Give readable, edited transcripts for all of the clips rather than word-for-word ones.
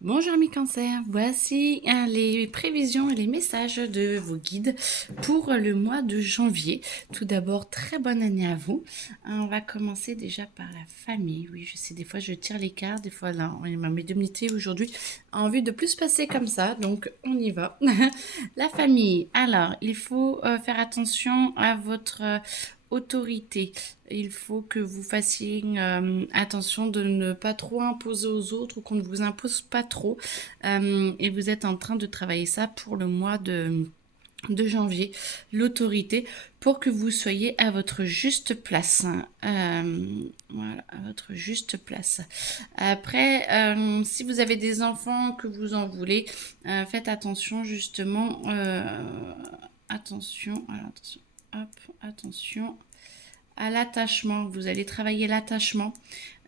Bonjour mes cancers, voici les prévisions et les messages de vos guides pour le mois de janvier. Tout d'abord, très bonne année à vous. On va commencer déjà par la famille. Oui, je sais, des fois je tire les cartes, des fois là, ma médiumnité aujourd'hui a envie de plus passer comme ça, donc on y va. La famille, alors il faut faire attention à votre autorité. Il faut que vous fassiez attention de ne pas trop imposer aux autres ou qu'on ne vous impose pas trop. Et vous êtes en train de travailler ça pour le mois de janvier, l'autorité, pour que vous soyez à votre juste place. Voilà, à votre juste place. Après, si vous avez des enfants que vous en voulez, faites attention justement. Attention, alors attention, hop, attention à l'attachement. Vous allez travailler l'attachement,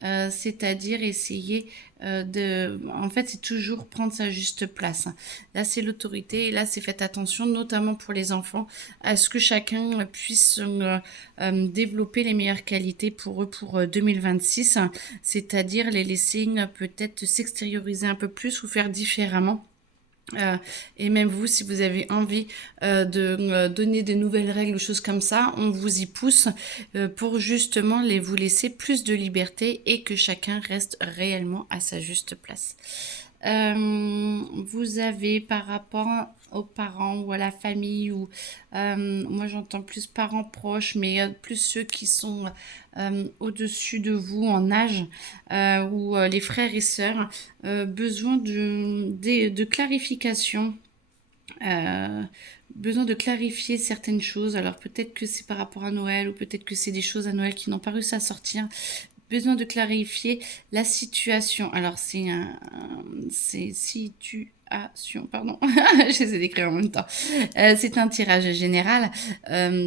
c'est-à-dire essayer en fait, c'est toujours prendre sa juste place. Là, c'est l'autorité, et là, c'est faites attention, notamment pour les enfants, à ce que chacun puisse développer les meilleures qualités pour eux pour 2026, c'est-à-dire les laisser peut-être s'extérioriser un peu plus ou faire différemment. Et même vous, si vous avez envie de donner des nouvelles règles ou choses comme ça, on vous y pousse pour justement vous laisser plus de liberté et que chacun reste réellement à sa juste place. Vous avez par rapport aux parents ou à la famille ou moi j'entends plus parents proches mais plus ceux qui sont au-dessus de vous en âge ou les frères et sœurs besoin de clarification, euh, besoin de clarifier certaines choses. Alors peut-être que c'est par rapport à Noël ou peut-être que c'est des choses à Noël qui n'ont pas réussi à sortir. Besoin de clarifier la situation. Alors c'est situation, pardon, j'essaie d'écrire en même temps. C'est un tirage général,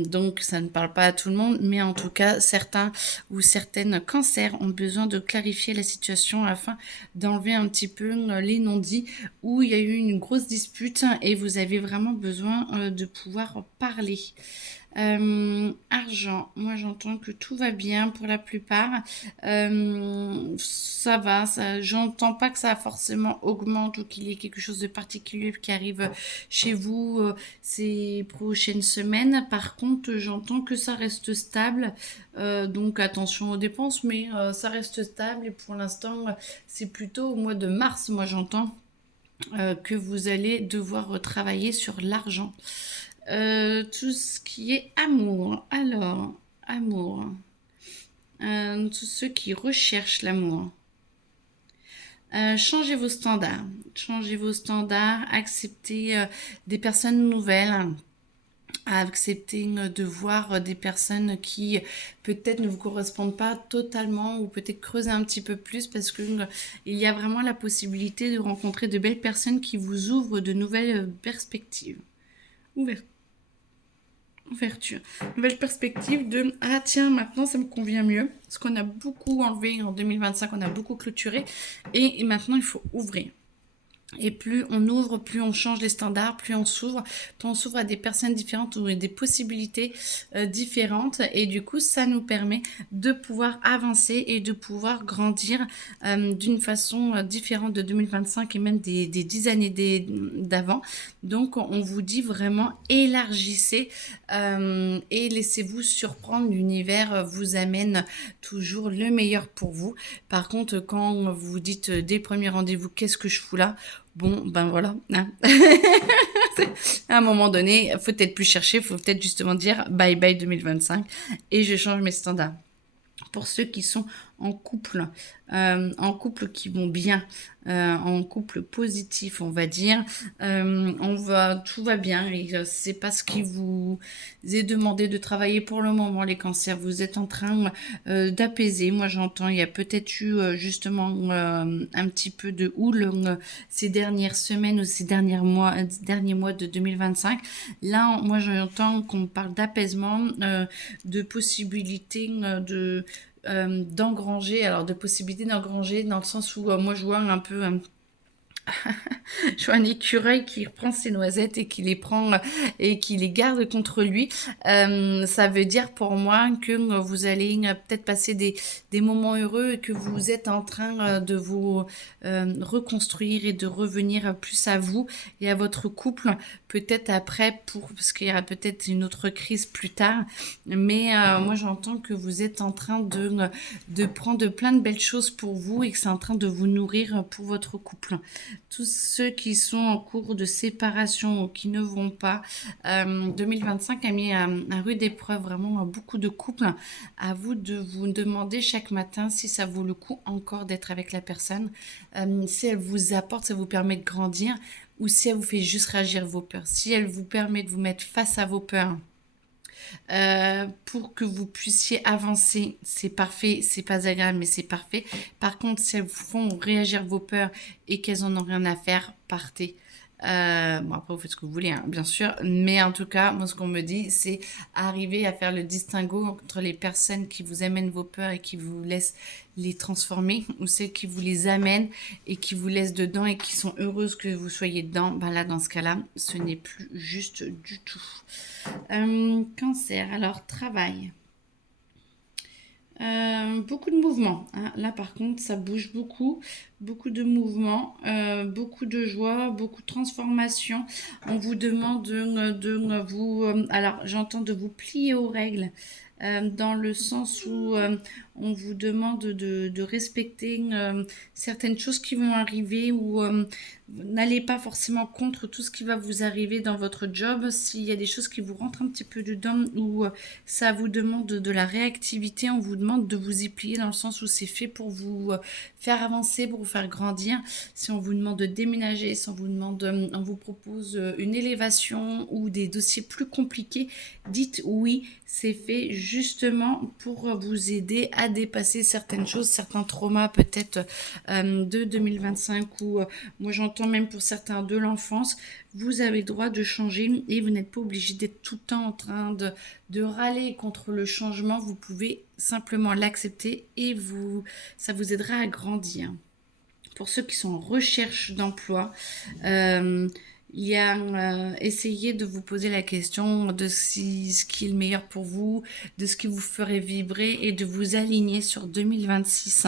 donc ça ne parle pas à tout le monde, mais en tout cas certains ou certaines cancers ont besoin de clarifier la situation afin d'enlever un petit peu les non-dits où il y a eu une grosse dispute et vous avez vraiment besoin de pouvoir parler. Argent, moi j'entends que tout va bien pour la plupart. Ça va, j'entends pas que ça forcément augmente ou qu'il y ait quelque chose de particulier qui arrive chez vous ces prochaines semaines. Par contre, j'entends que ça reste stable. Donc attention aux dépenses, mais ça reste stable et pour l'instant, c'est plutôt au mois de mars, moi j'entends. Que vous allez devoir travailler sur l'argent. Tout ce qui est amour. Alors, amour. Tous ceux qui recherchent l'amour. Changez vos standards. Changez vos standards. Acceptez des personnes nouvelles. Accepter de voir des personnes qui peut-être ne vous correspondent pas totalement ou peut-être creuser un petit peu plus parce que il y a vraiment la possibilité de rencontrer de belles personnes qui vous ouvrent de nouvelles perspectives. Ouverture. Nouvelle perspective de ah tiens, maintenant ça me convient mieux. Parce qu'on a beaucoup enlevé en 2025, on a beaucoup clôturé et maintenant il faut ouvrir. Et plus on ouvre, plus on change les standards, plus on s'ouvre à des personnes différentes ou des possibilités différentes. Et du coup, ça nous permet de pouvoir avancer et de pouvoir grandir d'une façon différente de 2025 et même des 10 années d'avant. Donc, on vous dit vraiment élargissez et laissez-vous surprendre. L'univers vous amène toujours le meilleur pour vous. Par contre, quand vous vous dites dès le premier rendez-vous, qu'est-ce que je fous là? Bon, ben voilà. Hein. À un moment donné, faut peut-être plus chercher, faut peut-être justement dire bye bye 2025 et je change mes standards. Pour ceux qui sont en couple qui vont bien, en couple positif, on va dire, tout va bien et c'est pas ce qui vous est demandé de travailler pour le moment, les cancers. Vous êtes en train d'apaiser. Moi, j'entends, il y a peut-être eu justement un petit peu de houle ces dernières semaines ou ces derniers mois de 2025. Là, moi, j'entends qu'on parle d'apaisement, de possibilités d'engranger, alors de possibilités d'engranger dans le sens où moi je vois un peu Je vois un écureuil qui reprend ses noisettes et qui les prend et qui les garde contre lui. Ça veut dire pour moi que vous allez peut-être passer des moments heureux et que vous êtes en train de vous reconstruire et de revenir plus à vous et à votre couple. Peut-être après, parce qu'il y aura peut-être une autre crise plus tard. Mais moi, j'entends que vous êtes en train de prendre plein de belles choses pour vous et que c'est en train de vous nourrir pour votre couple. Tous ceux qui sont en cours de séparation ou qui ne vont pas, 2025 a mis à rude épreuve vraiment beaucoup de couples. À vous de vous demander chaque matin si ça vaut le coup encore d'être avec la personne, si elle vous apporte, ça vous permet de grandir ou si elle vous fait juste réagir vos peurs. Si elle vous permet de vous mettre face à vos peurs, pour que vous puissiez avancer. C'est parfait, c'est pas agréable, mais c'est parfait. Par contre, si elles vous font réagir vos peurs et qu'elles en ont rien à faire, partez. Bon, après, vous faites ce que vous voulez, hein, bien sûr. Mais en tout cas, moi, ce qu'on me dit, c'est arriver à faire le distinguo entre les personnes qui vous amènent vos peurs et qui vous laissent les transformer ou celles qui vous les amènent et qui vous laissent dedans et qui sont heureuses que vous soyez dedans. Ben là, dans ce cas-là, ce n'est plus juste du tout. Cancer, alors travail. Beaucoup de mouvements, hein. Là, par contre, ça bouge beaucoup, beaucoup de mouvements, beaucoup de joie, beaucoup de transformation. On vous demande de vous... alors, j'entends de vous plier aux règles. Dans le sens où on vous demande de respecter certaines choses qui vont arriver ou n'allez pas forcément contre tout ce qui va vous arriver dans votre job. S'il y a des choses qui vous rentrent un petit peu dedans ou ça vous demande de la réactivité, on vous demande de vous y plier dans le sens où c'est fait pour vous faire avancer, pour vous faire grandir. Si on vous demande de déménager, si on vous demande, on vous propose une élévation ou des dossiers plus compliqués, dites oui, c'est fait justement pour vous aider à dépasser certaines choses, certains traumas peut-être de 2025 ou moi j'entends même pour certains de l'enfance, vous avez le droit de changer et vous n'êtes pas obligé d'être tout le temps en train de râler contre le changement. Vous pouvez simplement l'accepter et ça vous aidera à grandir. Pour ceux qui sont en recherche d'emploi, il y a essayer de vous poser la question de ce qui est le meilleur pour vous, de ce qui vous ferait vibrer et de vous aligner sur 2026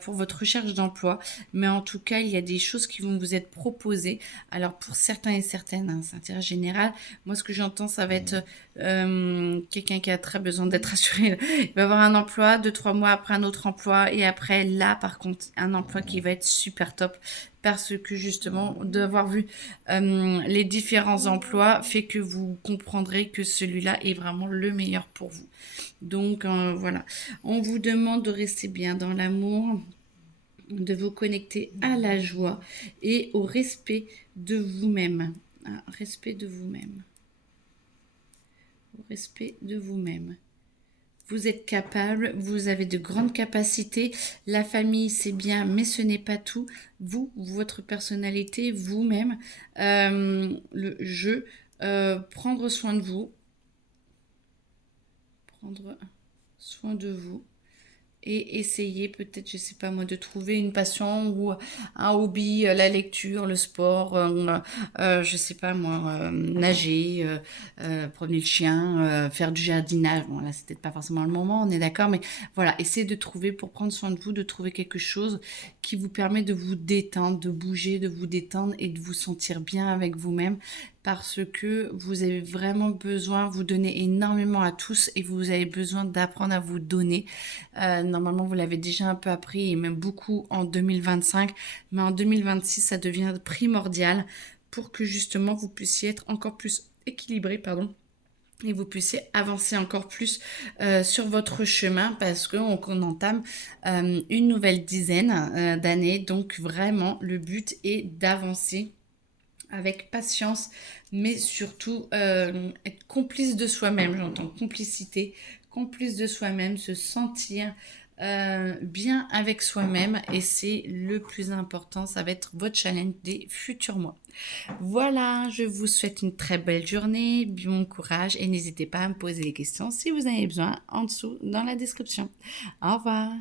pour votre recherche d'emploi. Mais en tout cas, il y a des choses qui vont vous être proposées. Alors pour certains et certaines, hein, c'est intérêt général. Moi, ce que j'entends, ça va être quelqu'un qui a très besoin d'être assuré. Il va avoir un emploi, 2-3 mois après un autre emploi et après là, par contre, un emploi qui va être super top parce que justement, d'avoir vu les différents emplois fait que vous comprendrez que celui-là est vraiment le meilleur pour vous. Donc voilà, on vous demande de rester bien dans l'amour, de vous connecter à la joie et au respect de vous-même. Ah, respect de vous-même. Au respect de vous-même. Vous êtes capable, vous avez de grandes capacités. La famille, c'est bien, mais ce n'est pas tout. Vous, votre personnalité, vous-même, le jeu, prendre soin de vous. Prendre soin de vous. Et essayer peut-être, je sais pas moi, de trouver une passion ou un hobby, la lecture, le sport, je sais pas moi, nager, promener le chien, faire du jardinage. Bon là c'est peut-être pas forcément le moment, on est d'accord, mais voilà, essayez de trouver pour prendre soin de vous, de trouver quelque chose qui vous permet de vous détendre, de bouger, de vous détendre et de vous sentir bien avec vous-même parce que vous avez vraiment besoin, vous donnez énormément à tous et vous avez besoin d'apprendre à vous donner. Normalement, vous l'avez déjà un peu appris et même beaucoup en 2025, mais en 2026, ça devient primordial pour que justement vous puissiez être encore plus équilibré, pardon, et vous puissiez avancer encore plus sur votre chemin parce qu'on entame une nouvelle dizaine d'années. Donc vraiment, le but est d'avancer avec patience, mais surtout être complice de soi-même, j'entends complicité, complice de soi-même, se sentir bien avec soi-même et c'est le plus important, ça va être votre challenge des futurs mois. Voilà, je vous souhaite une très belle journée, bon courage et n'hésitez pas à me poser des questions si vous en avez besoin en dessous dans la description. Au revoir.